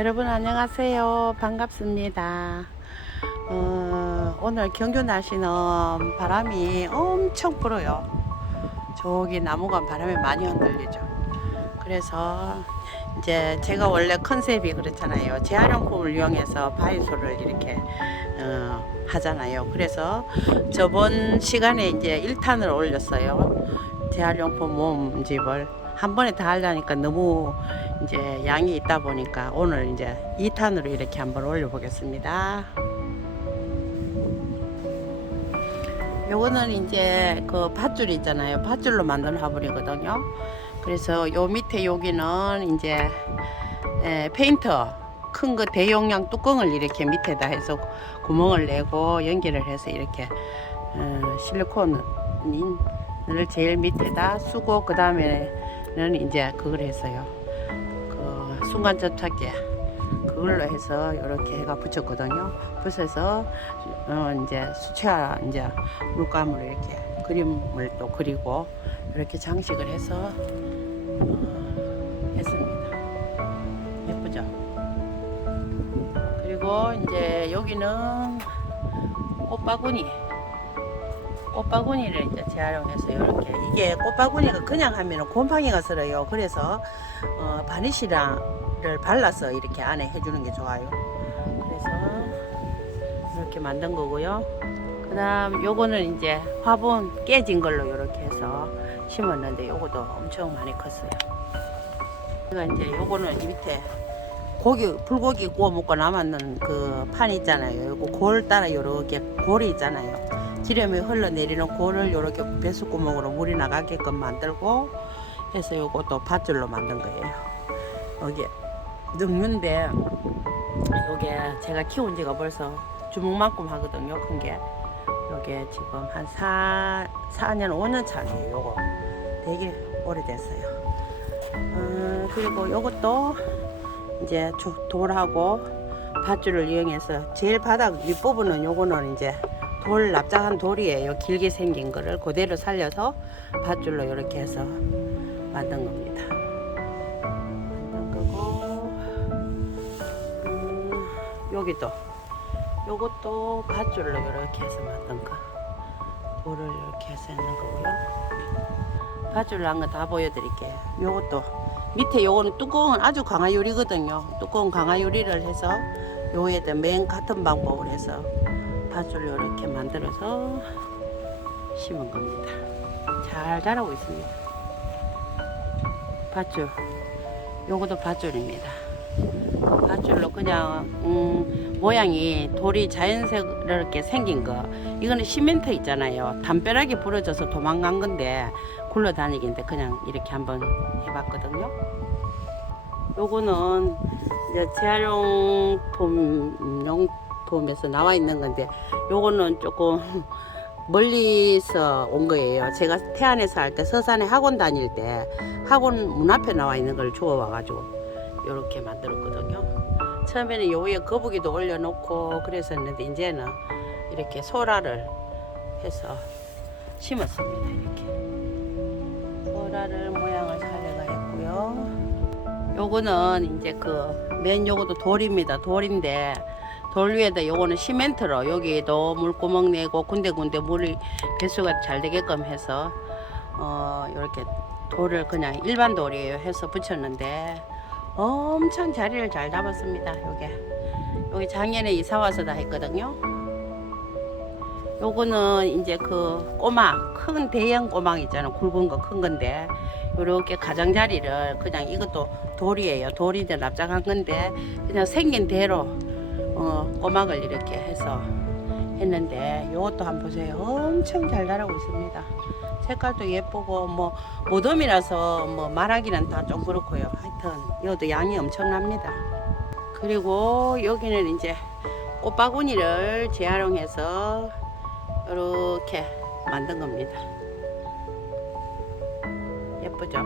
여러분 안녕하세요. 반갑습니다. 오늘 경주 날씨는 바람이 엄청 불어요. 저기 나무가 바람에 많이 흔들리죠. 그래서 이제 제가 원래 컨셉이 그렇잖아요. 재활용품을 이용해서 바이소를 이렇게 하잖아요. 그래서 저번 시간에 이제 1탄을 올렸어요. 재활용품 모음집을 한 번에 다 하려니까 너무 이제 양이 있다 보니까 오늘 이제 2탄으로 이렇게 한번 올려보겠습니다. 요거는 이제 그 밧줄 있잖아요. 밧줄로 만든 화분이거든요. 그래서 요 밑에 여기는 이제 페인터 큰 거 대용량 뚜껑을 이렇게 밑에다 해서 구멍을 내고 연결을 해서 이렇게 실리콘을 제일 밑에다 쓰고 그 다음에는 이제 그걸 했어요. 그 순간 접착제 그걸로 해서 이렇게 해가 붙였거든요. 붙여서 이제 수채화 이제 물감으로 이렇게 그림을 또 그리고 이렇게 장식을 해서 했습니다. 예쁘죠? 그리고 이제 여기는 꽃바구니를 이제 재활용해서 이렇게 이게 꽃바구니가 그냥 하면 곰팡이가 슬어요. 그래서 바니쉬를 발라서 이렇게 안에 해주는 게 좋아요. 그래서 이렇게 만든 거고요. 그 다음 요거는 이제 화분 깨진 걸로 이렇게 해서 심었는데 요것도 엄청 많이 컸어요. 제가 이제 요거는 밑에 불고기 구워 먹고 남았는 그 판 있잖아요. 요거 골 따라 요렇게 골이 있잖아요. 지름이 흘러내리는 골을 이렇게 배수구멍으로 물이 나가게끔 만들고 해서 요것도 밧줄로 만든 거예요. 여기 늙는데 요게 제가 키운 지가 벌써 주먹만큼 하거든요. 큰 게 요게 지금 한 4년 5년 차네요. 요거 되게 오래됐어요. 그리고 요것도 이제 돌하고 밧줄을 이용해서 제일 바닥 윗부분은 요거는 이제 돌 납작한 돌이에요. 길게 생긴 거를 그대로 살려서 밧줄로 이렇게 해서 만든 겁니다. 만든 거고 요것도 밧줄로 이렇게 해서 만든 거 돌을 이렇게 해서 있는 거고요. 밧줄로 한 거 다 보여드릴게요. 요것도 밑에 요거는 뚜껑은 아주 강화 유리거든요. 뚜껑 강화 유리를 해서 요에다 맨 같은 방법으로 해서 밧줄로 이렇게 만들어서 심은 겁니다. 잘 자라고 있습니다. 밧줄 요것도 밧줄입니다. 밧줄로 그냥 모양이 돌이 자연스럽게 생긴 거. 이거는 시멘트 있잖아요. 담벼락이 부러져서 도망간 건데 굴러다니긴데 그냥 이렇게 한번 해봤거든요. 요거는 이제 재활용품에서 나와 있는 건데 요거는 조금 멀리서 온 거예요. 제가 태안에서 할 때 서산에 학원 다닐 때 학원 문 앞에 나와 있는 걸 주워 와가지고 요렇게 만들었거든요. 처음에는 요 위에 거북이도 올려놓고 그랬었는데 이제는 이렇게 소라를 해서 심었습니다. 이렇게 소라를 모양을 살려가 했고요. 요거는 이제 맨 요것도 돌입니다. 돌인데 돌 위에다 요거는 시멘트로 여기도 물구멍 내고 군데군데 물이 배수가 잘 되게끔 해서 요렇게 돌을 그냥 일반 돌이에요 해서 붙였는데 엄청 자리를 잘 잡았습니다. 여기 작년에 이사 와서 다 했거든요. 요거는 이제 꼬막 큰 대형 꼬막 있잖아요. 굵은 거 큰 건데 요렇게 가장자리를 그냥 이것도 돌이에요. 돌인데 납작한 건데 그냥 생긴 대로 꼬막을 이렇게 해서 했는데 요것도 한번 보세요. 엄청 잘 자라고 있습니다. 색깔도 예쁘고 뭐 모덤이라서 뭐 말하기는 다 좀 그렇고요. 하여튼 이것도 양이 엄청납니다. 그리고 여기는 이제 꽃바구니를 재활용해서 이렇게 만든 겁니다. 예쁘죠?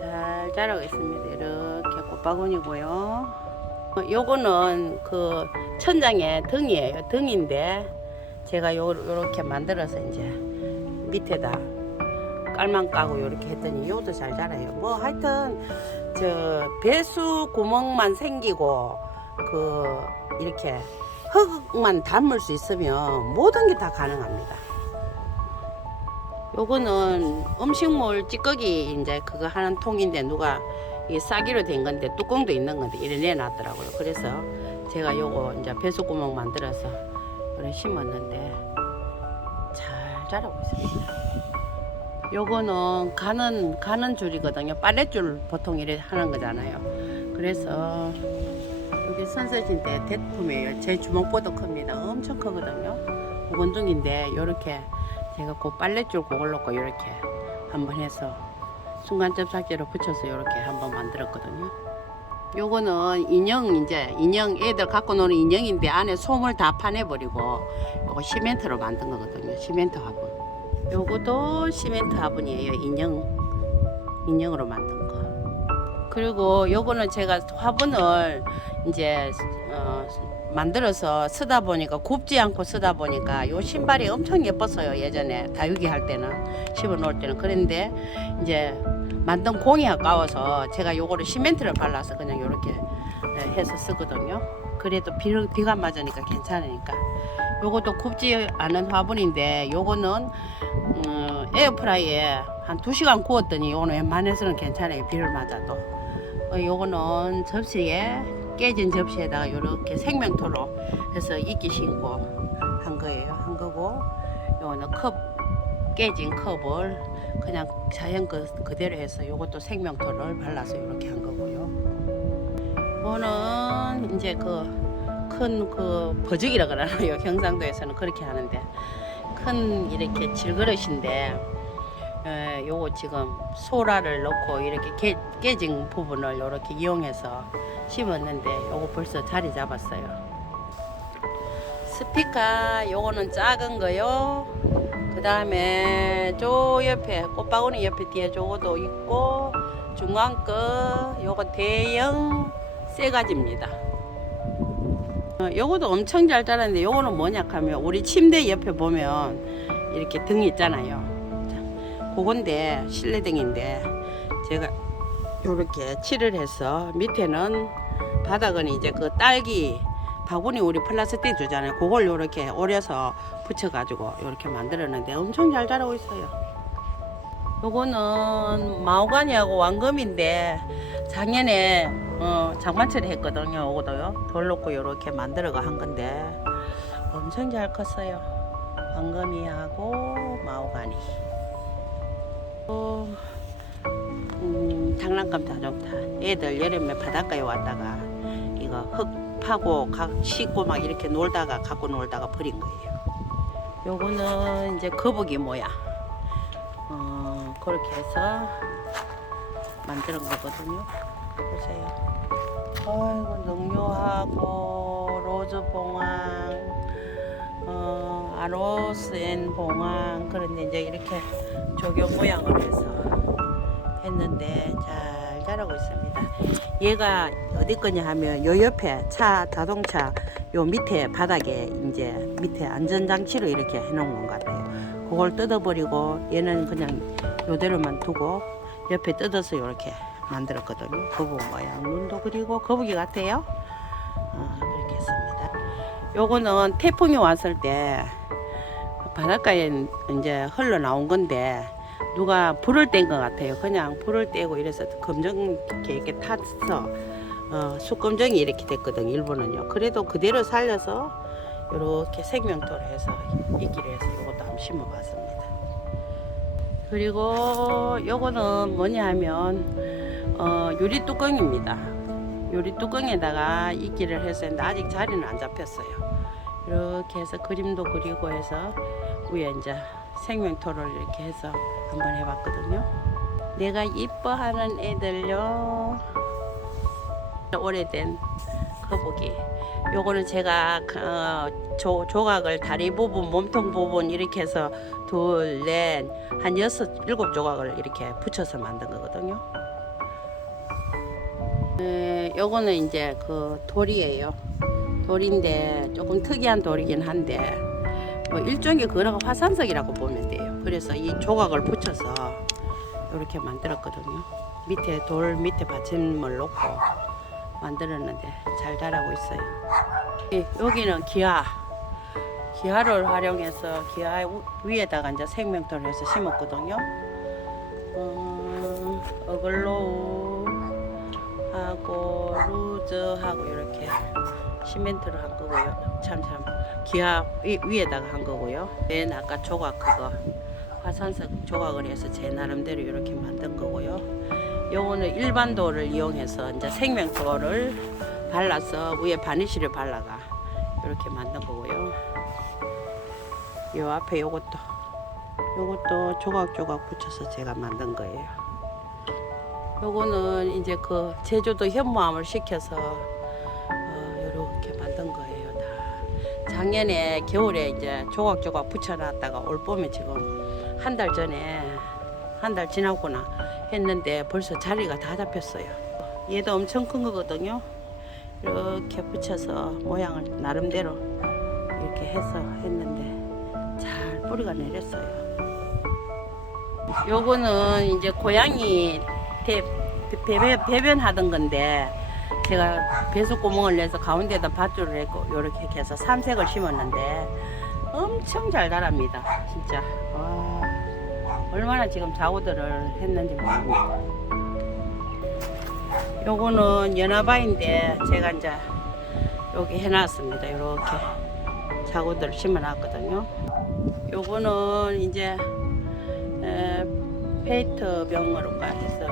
잘 자라고 있습니다. 이렇게 꽃바구니고요. 요거는 천장에 등이에요. 등인데 제가 요렇게 만들어서 이제 밑에다 깔만 까고 요렇게 했더니 요것도 잘 자라요. 뭐 하여튼 저 배수 구멍만 생기고 이렇게 흙만 담을 수 있으면 모든 게 다 가능합니다. 요거는 음식물 찌꺼기 이제 그거 하는 통인데 누가 이 싸기로 된 건데 뚜껑도 있는 건데 이래 내놨더라고요. 그래서 제가 요거 이제 배수 구멍 만들어서 이렇게 심었는데 잘 자라고 있습니다. 요거는 가는 줄이거든요. 빨랫줄 보통 이래 하는 거잖아요. 그래서 여기 선서진 때 대품이에요. 제 주먹보다 큽니다. 엄청 크거든요. 원둥인데 요렇게 제가 그 빨랫줄 그걸 놓고 이렇게 한번 해서 순간 접착제로 붙여서 이렇게 한번 만들었거든요. 요거는 인형 애들 갖고 노는 인형인데 안에 솜을 다 파내버리고 요거 시멘트로 만든 거거든요. 시멘트 화분. 요것도 시멘트 화분이에요. 인형으로 만든 거. 그리고 요거는 제가 화분을 이제 만들어서 쓰다 보니까 굽지 않고 쓰다 보니까 요 신발이 엄청 예뻤어요. 예전에 다육이 할 때는 심어 놓을 때는. 그런데 이제 만든 공이 아까워서 제가 요거를 시멘트를 발라서 그냥 요렇게 해서 쓰거든요. 그래도 비가 맞으니까 괜찮으니까. 요것도 굽지 않은 화분인데 요거는 에어프라이에 한 2시간 구웠더니 요거는 웬만해서는 괜찮아요. 비를 맞아도. 요거는 접시에 깨진 접시에다가 요렇게 생명토로 해서 이끼 심고 한 거예요. 한 거고 요거는 깨진 컵을 그냥 자연 그대로 해서 요것도 생명토를 발라서 이렇게 한 거고요. 이거는 이제 큰 버죽이라 그러나요? 경상도에서는 그렇게 하는데 큰 이렇게 질그릇인데 요거 지금 소라를 넣고 이렇게 깨진 부분을 이렇게 이용해서 심었는데 요거 벌써 자리 잡았어요. 스피카 요거는 작은 거요. 그 다음에 저 옆에 꽃바구니 옆에 뒤에 저거도 있고 중간 거 요거 대형 세 가지입니다. 요거도 엄청 잘 자랐는데 요거는 뭐냐 하면 우리 침대 옆에 보면 이렇게 등이 있잖아요. 그건데 실내등인데 제가 요렇게 칠을 해서 밑에는 바닥은 이제 그 딸기 바구니 우리 플라스틱 주잖아요. 그걸 요렇게 오려서 붙여가지고 요렇게 만들었는데 엄청 잘 자라고 있어요. 요거는 마호가니하고 왕금인데 작년에 장만철에 했거든요. 요거도요. 돌 놓고 요렇게 만들어가 한 건데 엄청 잘 컸어요. 왕금이하고 마호가니. 장난감 자동차. 애들 여름에 바닷가에 왔다가 이거 흙 파고 씻고 막 이렇게 놀다가 갖고 놀다가 버린 거예요. 요거는 이제 거북이 모양. 그렇게 해서 만드는 거거든요. 보세요. 아이고 능료하고 로즈봉황, 아로스앤 봉황 그런데 이제 이렇게 조경 모양을 해서 했는데 잘 자라고 있습니다. 얘가 어디 거냐 하면 요 옆에 자동차 요 밑에 바닥에 이제 밑에 안전장치로 이렇게 해놓은 건 같아요. 그걸 뜯어버리고 얘는 그냥 요대로만 두고 옆에 뜯어서 이렇게 만들었거든요. 거북이 모양 눈도 그리고 거북이 같아요. 그렇게 했습니다. 요거는 태풍이 왔을 때 바닷가에 이제 흘러나온 건데 누가 불을 뗀 것 같아요. 그냥 불을 떼고 이래서 검정 이렇게 타서 숯검정이 이렇게 됐거든요. 일본은요. 그래도 그대로 살려서 이렇게 생명토로 해서 이끼를 해서 이것도 한번 심어봤습니다. 그리고 요거는 뭐냐 하면 유리 뚜껑입니다. 유리 뚜껑에다가 이끼를 해서 했는데 아직 자리는 안 잡혔어요. 이렇게 해서 그림도 그리고 해서 위에 이제 생명토를 이렇게 해서 한번 해봤거든요. 내가 이뻐하는 애들요. 오래된 거북이. 요거는 제가 조각을 다리 부분, 몸통 부분 이렇게 해서 둘, 넷, 한 6, 7 조각을 이렇게 붙여서 만든 거거든요. 요거는 이제 그 돌이에요. 돌인데 조금 특이한 돌이긴 한데 뭐 일종의 그런 화산석이라고 보면 돼요. 그래서 이 조각을 붙여서 이렇게 만들었거든요. 밑에 돌 밑에 받침을 놓고 만들었는데 잘 자라고 있어요. 여기는 기아를 활용해서 기아 위에다가 이제 생명토를 해서 심었거든요. 어글로우 하고 루즈하고 이렇게 시멘트를 한 거고요. 참 기아 위에다가 한 거고요. 맨 아까 조각 그거 화산석 조각을 해서 제 나름대로 이렇게 만든 거고요. 요거는 일반 돌을 이용해서 이제 생명토를 발라서 위에 바니쉬를 발라가 이렇게 만든 거고요. 요 앞에 요것도 조각조각 붙여서 제가 만든 거예요. 요거는 이제 그 제주도 현무암을 시켜서 이렇게 만든 거예요. 다 작년에 겨울에 이제 조각조각 붙여놨다가 올 봄에 지금 한 달 지나고나 했는데 벌써 자리가 다 잡혔어요. 얘도 엄청 큰 거거든요. 이렇게 붙여서 모양을 나름대로 이렇게 해서 했는데 잘 뿌리가 내렸어요. 요거는 이제 고양이 배변하던 건데 제가 배수구멍을 내서 가운데다 밧줄을 했고 이렇게 해서 삼색을 심었는데 엄청 잘 자랍니다. 진짜 와, 얼마나 지금 작업들을 했는지 모릅니다. 요거는 연화바인데 제가 이제 여기 해놨습니다. 이렇게 작업들을 심어놨거든요. 요거는 이제 페이트 병으로가 해서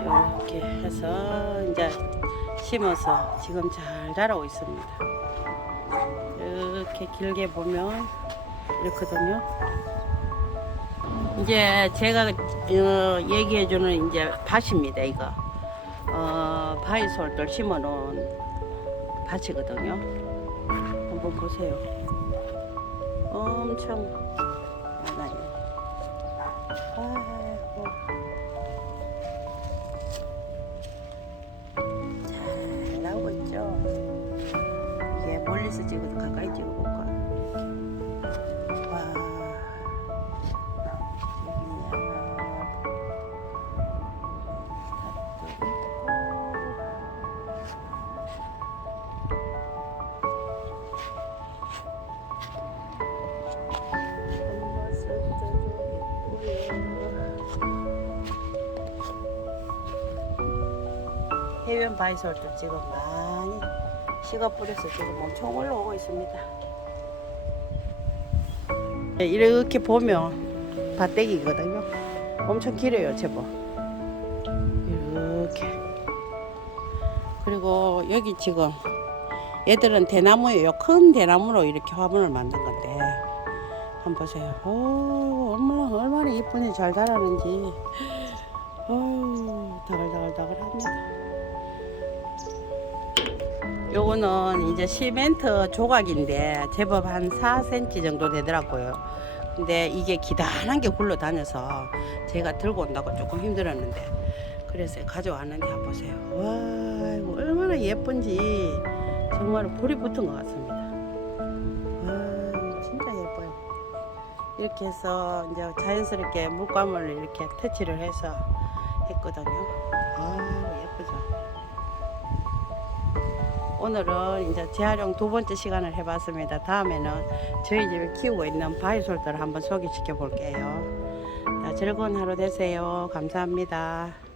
이렇게 해서 이제 심어서 지금 잘 자라고 있습니다. 이렇게 길게 보면 이렇거든요. 이제 제가 얘기해주는 이제 밭입니다. 이거 바이솔들 심어놓은 밭이거든요. 한번 보세요. 엄청 많아요. 아이고. 잘 나오고 있죠. 이게 멀리서 찍어도 가까이 찍어볼까. 와. 해변 바이솔도 지금 많이 씨가 뿌려서 지금 엄청 올라오고 있습니다. 이렇게 보면 밭대기거든요. 엄청 길어요, 제법. 이렇게. 그리고 여기 지금 얘들은 대나무예요. 큰 대나무로 이렇게 화분을 만든 건데 한번 보세요. 얼마나 이쁜지 잘 자라는지. 다글다글다글합니다. 요거는 이제 시멘트 조각인데 제법 한 4cm 정도 되더라고요. 근데 이게 기다란 게 굴러다녀서 제가 들고 온다고 조금 힘들었는데 그래서 가져왔는데 한번 보세요. 와, 이거 얼마나 예쁜지 정말 불이 붙은 것 같습니다. 와, 진짜 예뻐요. 이렇게 해서 이제 자연스럽게 물감을 이렇게 터치를 해서 했거든요. 예쁘죠. 오늘은 이제 재활용 2번째 시간을 해봤습니다. 다음에는 저희 집에 키우고 있는 바이솔들을 한번 소개시켜 볼게요. 즐거운 하루 되세요. 감사합니다.